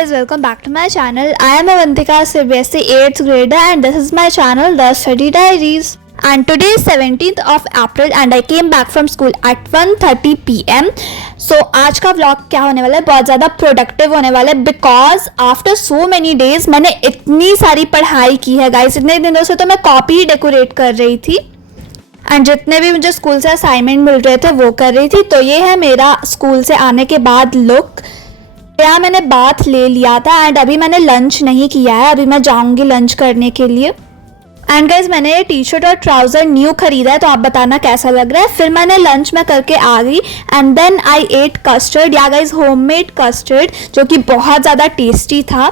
guys, welcome back to my channel. I am Avantika, CBSE 8th grader and this is my channel The Study Diaries. And today is 17th of April and I came back from school at 1:30 PM. So आज का vlog क्या होने वाला है, बहुत ज़्यादा productive होने वाला है because after so many days मैंने इतनी सारी पढ़ाई की है गाइस। इतने दिनों से तो मैं कॉपी ही डेकोरेट कर रही थी एंड जितने भी मुझे स्कूल से असाइनमेंट मिल रहे थे वो कर रही थी। तो ये है मेरा स्कूल से आने के बाद लुक। या मैंने बाथ ले लिया था एंड अभी मैंने लंच नहीं किया है, अभी मैं जाऊंगी लंच करने के लिए। एंड गाइज मैंने ये टी शर्ट और ट्राउज़र न्यू खरीदा है, तो आप बताना कैसा लग रहा है। फिर मैंने लंच में करके आ गई and then I ate custard, yeah guys homemade custard, जो कि बहुत ज़्यादा टेस्टी था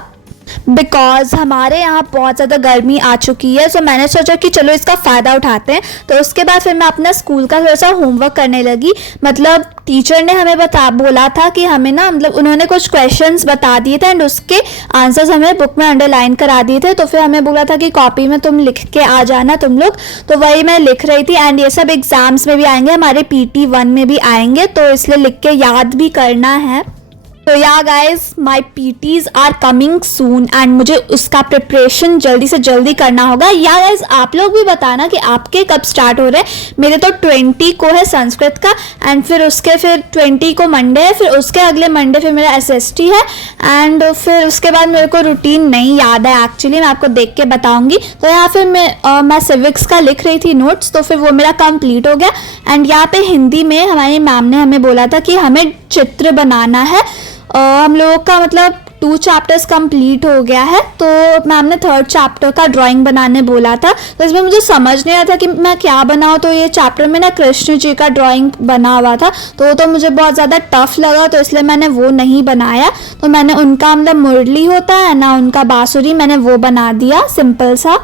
बिकॉज हमारे यहाँ बहुत ज़्यादा गर्मी आ चुकी है। सो मैंने सोचा कि चलो इसका फ़ायदा उठाते हैं। तो उसके बाद फिर मैं अपना स्कूल का थोड़ा सा होमवर्क करने लगी। मतलब टीचर ने हमें बोला था कि हमें ना, मतलब उन्होंने कुछ क्वेश्चंस बता दिए थे एंड उसके आंसर्स हमें बुक में अंडरलाइन करा दिए थे। तो फिर हमें बोला था कि कॉपी में तुम लिख के आ जाना तुम लोग। तो वही मैं लिख रही थी एंड ये सब एग्जाम्स में भी आएंगे, हमारे PT 1 में भी आएंगे, तो इसलिए लिख के याद भी करना है। तो yeah guys my PTs are coming soon and मुझे उसका प्रिपरेशन जल्दी से जल्दी करना होगा। या गाइज आप लोग भी बताना कि आपके कब स्टार्ट हो रहे हैं। मेरे तो 20 को है संस्कृत का एंड फिर 20 को मंडे है, फिर उसके अगले मंडे फिर मेरा SST है एंड फिर उसके बाद मेरे को रूटीन नहीं याद है एक्चुअली, मैं आपको देख के बताऊंगी। तो यहाँ फिर मैं सिविक्स का लिख रही थी नोट्स, तो फिर वो मेरा कंप्लीट हो गया। एंड यहाँ पे हिंदी में हमारी मैम ने हमें बोला था कि हमें चित्र बनाना है। हम लोगों का मतलब 2 चैप्टर्स कंप्लीट हो गया है, तो मैम ने 3rd चैप्टर का ड्राइंग बनाने बोला था। तो इसमें मुझे समझ नहीं आया था कि मैं क्या बनाऊँ। तो ये चैप्टर में ना कृष्ण जी का ड्राइंग बना हुआ था, तो मुझे बहुत ज़्यादा टफ लगा, तो इसलिए मैंने वो नहीं बनाया। तो मैंने उनका मतलब मुरली होता है ना, उनका बांसुरी, मैंने वो बना दिया सिंपल सा।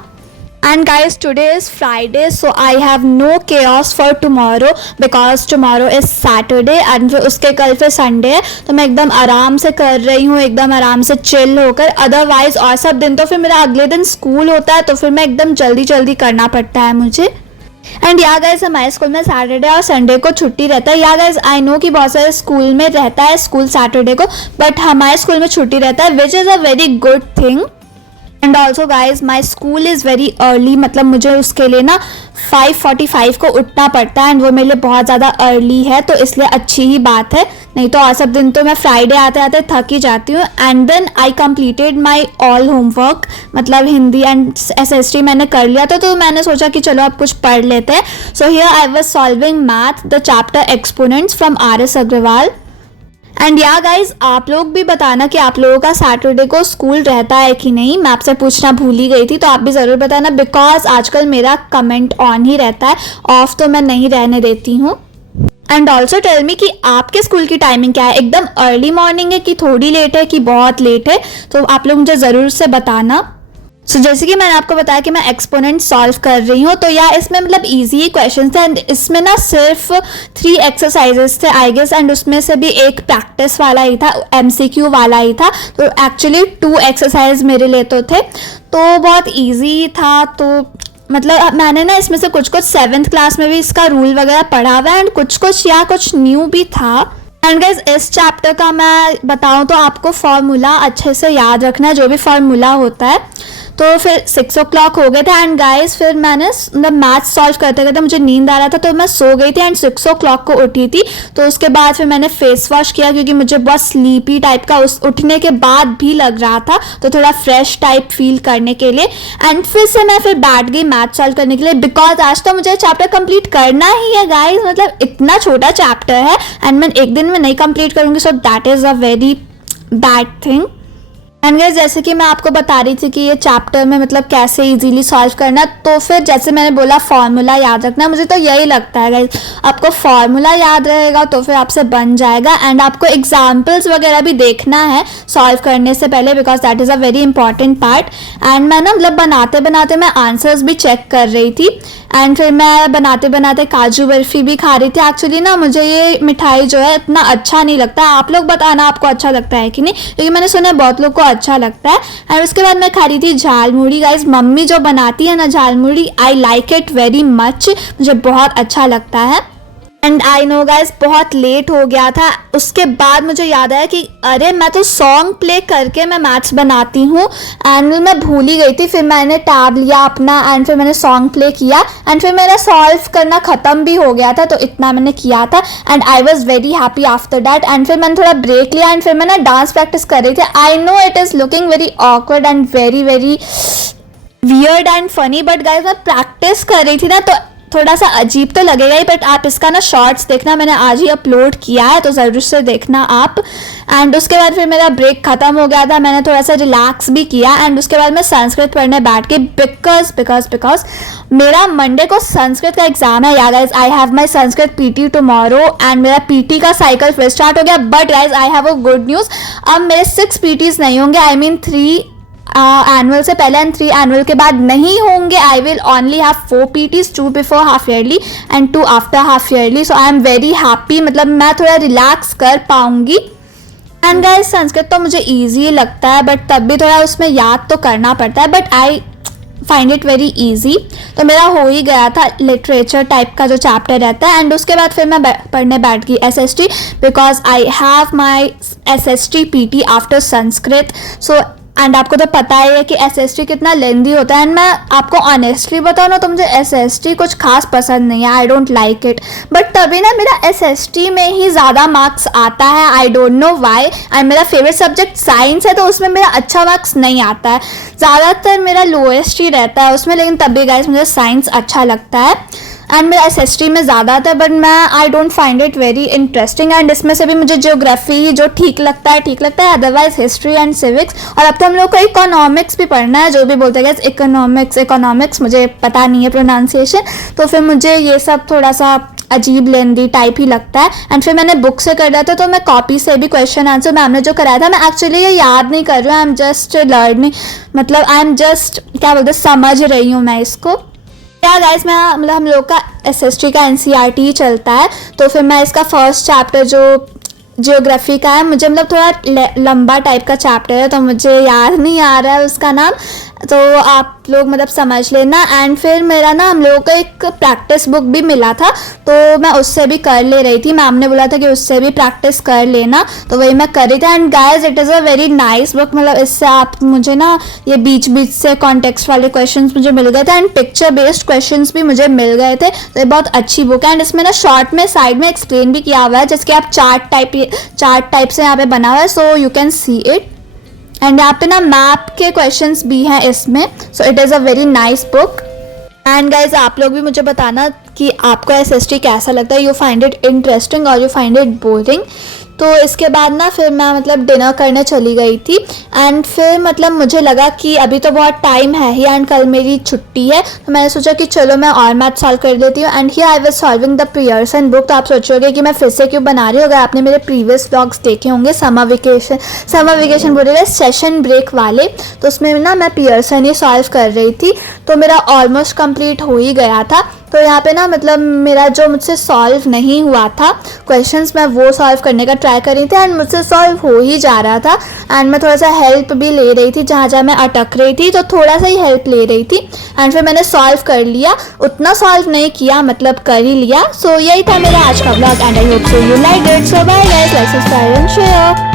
And guys, today is Friday, so I have no chaos for tomorrow because tomorrow is Saturday and फिर उसके कल फिर Sunday है। तो मैं एकदम आराम से कर रही हूँ, एकदम आराम से चिल होकर। अदरवाइज और सब दिन तो फिर मेरा अगले दिन स्कूल होता है, तो फिर मैं एकदम जल्दी जल्दी करना पड़ता है मुझे। एंड या गाइज हमारे स्कूल में सैटरडे और संडे को छुट्टी रहता है। या गाइज आई नो कि बहुत सारे स्कूल में रहता है स्कूल सैटरडे को, बट हमारे स्कूल में छुट्टी रहता है, which is a very good thing. And also guys my school is very early, मतलब मुझे उसके लिए ना 5:45 को उठना पड़ता है एंड वो मेरे लिए बहुत ज़्यादा अर्ली है, तो इसलिए अच्छी ही बात है। नहीं तो आज सब दिन तो मैं फ्राइडे आते आते थक ही जाती हूँ। And then I completed my all homework, मतलब हिंदी एंड SST मैंने कर लिया था। तो मैंने सोचा कि चलो अब कुछ पढ़ लेते हैं। So here I was solving math the chapter exponents from RS Agarwal. And yeah guys आप लोग भी बताना कि आप लोगों का सैटरडे को स्कूल रहता है कि नहीं। मैं आपसे पूछना भूल ही गई थी, तो आप भी ज़रूर बताना बिकॉज आजकल मेरा कमेंट ऑन ही रहता है, ऑफ तो मैं नहीं रहने देती हूँ। एंड ऑल्सो टेल मी कि आपके स्कूल की टाइमिंग क्या है, एकदम अर्ली मॉर्निंग है कि थोड़ी लेट है कि बहुत लेट है, तो आप लोग मुझे ज़रूर से बताना। सो जैसे कि मैंने आपको बताया कि मैं एक्सपोनेंट सॉल्व कर रही हूँ, तो या इसमें मतलब इजी ही क्वेश्चन थे एंड इसमें ना सिर्फ 3 एक्सरसाइजेस थे आई गेस, एंड उसमें से भी एक प्रैक्टिस वाला ही था, MCQ वाला ही था। तो एक्चुअली 2 एक्सरसाइज मेरे लिए तो थे, तो बहुत ईजी था। तो मतलब मैंने ना इसमें से कुछ 7th क्लास में भी इसका रूल वगैरह पढ़ा हुआ है एंड कुछ न्यू भी था। एंड गाइज इस चैप्टर का मैं बताऊँ तो आपको फॉर्मूला अच्छे से याद रखना है, जो भी फॉर्मूला होता है। तो फिर 6 o'clock हो गए थे एंड गाइस फिर मैंने मतलब मैथ सॉल्व करते करते मुझे नींद आ रहा था, तो मैं सो गई थी एंड 6 o'clock को उठी थी। तो उसके बाद फिर मैंने फेस वॉश किया क्योंकि मुझे बहुत स्लीपी टाइप का उस उठने के बाद भी लग रहा था, तो थोड़ा फ्रेश टाइप फील करने के लिए। एंड फिर से मैं फिर बैठ गई मैथ सॉल्व करने के लिए बिकॉज आज तो मुझे चैप्टर कंप्लीट करना ही है गाइस। मतलब इतना छोटा चैप्टर है एंड मैं एक दिन में नहीं कंप्लीट करूँगी, so that is a very bad thing. And guys जैसे कि मैं आपको बता रही थी कि ये चैप्टर में मतलब कैसे इजीली सॉल्व करना, तो फिर जैसे मैंने बोला फॉर्मूला याद रखना, मुझे तो यही लगता है गाइस आपको फॉर्मूला याद रहेगा तो फिर आपसे बन जाएगा। एंड आपको एग्जाम्पल्स वगैरह भी देखना है सॉल्व करने से पहले because that is a very important part. And मैं ना मतलब बनाते बनाते मैं आंसर्स भी चेक कर रही थी एंड फिर मैं बनाते बनाते काजू बर्फी भी खा रही थी। एक्चुअली ना मुझे ये मिठाई जो है इतना अच्छा नहीं लगता है, आप लोग बताना आपको अच्छा लगता है कि नहीं, क्योंकि मैंने सुना है बहुत लोग को अच्छा लगता है। और उसके बाद मैं खा रही थी झालमुड़ी गाइस, मम्मी जो बनाती है ना jhalmuri, I like it very much, मुझे बहुत अच्छा लगता है। एंड आई नो गाइज बहुत लेट हो गया था। उसके बाद मुझे याद आया कि अरे मैं तो सॉन्ग प्ले करके मैं मैथ्स बनाती हूँ, एंड मैं भूल ही गई थी। फिर मैंने टैब लिया अपना एंड फिर मैंने सॉन्ग प्ले किया एंड फिर मेरा सॉल्व करना ख़त्म भी हो गया था। तो इतना मैंने किया था and I was very happy after that. And फिर मैंने थोड़ा ब्रेक लिया एंड फिर मैंने डांस प्रैक्टिस कर रही थी। I know it is looking very awkward and very very weird and funny, but guys मैं प्रैक्टिस कर रही थी ना, तो थोड़ा सा अजीब तो लगेगा ही। बट आप इसका ना शॉर्ट्स देखना, मैंने आज ही अपलोड किया है, तो ज़रूर से देखना आप। एंड उसके बाद फिर मेरा ब्रेक ख़त्म हो गया था, मैंने थोड़ा सा रिलैक्स भी किया एंड उसके बाद मैं संस्कृत पढ़ने बैठ गई बिकॉज मेरा मंडे को संस्कृत का एग्जाम है। Yeah guys I have my Sanskrit PT tomorrow and मेरा पीटी का साइकिल फिर स्टार्ट हो गया। But guys I have a good news, अब मेरे 6 पीटीज नहीं होंगे, आई मीन 3 एनुअल से पहले एंड 3 एनुअल के बाद नहीं होंगे। I will only have 4 PTs, 2 before half yearly and 2 after half yearly. So I am very happy, मतलब मैं थोड़ा रिलैक्स कर पाऊंगी। एंड गाइस संस्कृत तो मुझे ईजी लगता है, बट तब भी थोड़ा उसमें याद तो करना पड़ता है, but I find it very easy. तो मेरा हो ही गया था लिटरेचर टाइप का जो चैप्टर रहता है। एंड उसके बाद फिर मैं पढ़ने बैठ गई SST because I have my SST PT after Sanskrit. So and आपको तो पता ही है कि SST कितना लेंदी होता है। एंड मैं आपको ऑनेस्टली बताऊँ ना, तो मुझे SST कुछ खास पसंद नहीं है, I don't like it. But तभी ना मेरा SST में ही ज़्यादा मार्क्स आता है, I don't know why. And मेरा फेवरेट सब्जेक्ट साइंस है, तो उसमें मेरा अच्छा मार्क्स नहीं आता है, ज़्यादातर मेरा लोएस्ट ही रहता है उसमें। लेकिन तब भी गाइस मुझे साइंस अच्छा लगता है एंड मेरा SST में ज़्यादा आता है, बट मैं I don't find it very interesting. And इसमें से भी मुझे ज्योग्राफी जो ठीक लगता है, अदरवाइज हिस्ट्री एंड सिविक्स। और अब तो हम लोग को इकोनॉमिक्स भी पढ़ना है, जो भी बोलते हैं इकोनॉमिक्स मुझे पता नहीं है प्रोनाउंसिएशन, तो फिर मुझे ये सब थोड़ा सा अजीब लेंदी टाइप ही लगता है। एंड फिर मैंने बुक से कर दिया था, तो मैं कॉपी से भी क्वेश्चन आंसर मैम ने जो कराया था, मैं एक्चुअली ये याद नहीं कर रही हूँ, आई एम जस्ट लर्निंग, मतलब आई एम जस्ट क्या बोलते समझ रही हूँ मैं इसको। क्या गाइस मैं मतलब हम लोग का SST का NCERT ही चलता है, तो फिर मैं इसका फर्स्ट चैप्टर जो ज्योग्राफी का है, मुझे मतलब थोड़ा लंबा टाइप का चैप्टर है, तो मुझे याद नहीं आ रहा है उसका नाम, तो आप लोग मतलब समझ लेना। एंड फिर मेरा ना हम लोगों को एक प्रैक्टिस बुक भी मिला था, तो मैं उससे भी कर ले रही थी, मैम ने बोला था कि उससे भी प्रैक्टिस कर लेना, तो वही मैं कर रही थी। And guys it is a very nice book, मतलब इससे आप मुझे ना ये बीच से कॉन्टेक्स्ट वाले क्वेश्चंस मुझे मिल गए थे एंड पिक्चर बेस्ड क्वेश्चंस भी मुझे मिल गए थे, तो ये बहुत अच्छी बुक है। एंड इसमें ना शॉर्ट में साइड में एक्सप्लेन भी किया हुआ है, जिसके आप चार्ट टाइप से यहाँ पे बना हुआ है, so you can see it. And यहाँ पे ना मैप के क्वेश्चंस भी हैं इसमें, so it is a very nice book. And guys आप लोग भी मुझे बताना कि आपको SST कैसा लगता है, यू फाइंड इट इंटरेस्टिंग और यू फाइंड इट बोरिंग। तो इसके बाद ना फिर मैं मतलब डिनर करने चली गई थी एंड फिर मतलब मुझे लगा कि अभी तो बहुत टाइम है ही एंड कल मेरी छुट्टी है, तो मैंने सोचा कि चलो मैं और मैथ सॉल्व कर लेती हूँ। And here I was solving the Pearson book. तो आप सोचोगे कि मैं फिर से क्यों बना रही हूँ, अगर आपने मेरे प्रीवियस व्लॉग्स देखे होंगे समर वेकेशन बोल रहे सेशन ब्रेक वाले, तो उसमें ना मैं पियर्सन ही सॉल्व कर रही थी, तो मेरा ऑलमोस्ट कंप्लीट हो ही गया था। तो यहाँ पे ना मतलब मेरा जो मुझसे सॉल्व नहीं हुआ था क्वेश्चंस, मैं वो सॉल्व करने का ट्राई कर रही थी एंड मुझसे सॉल्व हो ही जा रहा था। एंड मैं थोड़ा सा हेल्प भी ले रही थी, जहाँ मैं अटक रही थी तो थोड़ा सा ही हेल्प ले रही थी एंड फिर मैंने सॉल्व कर लिया। उतना सॉल्व नहीं किया, मतलब कर ही लिया। सो यही था मेरा आज का blog and I hope so you like it. So bye guys, like subscribe and share.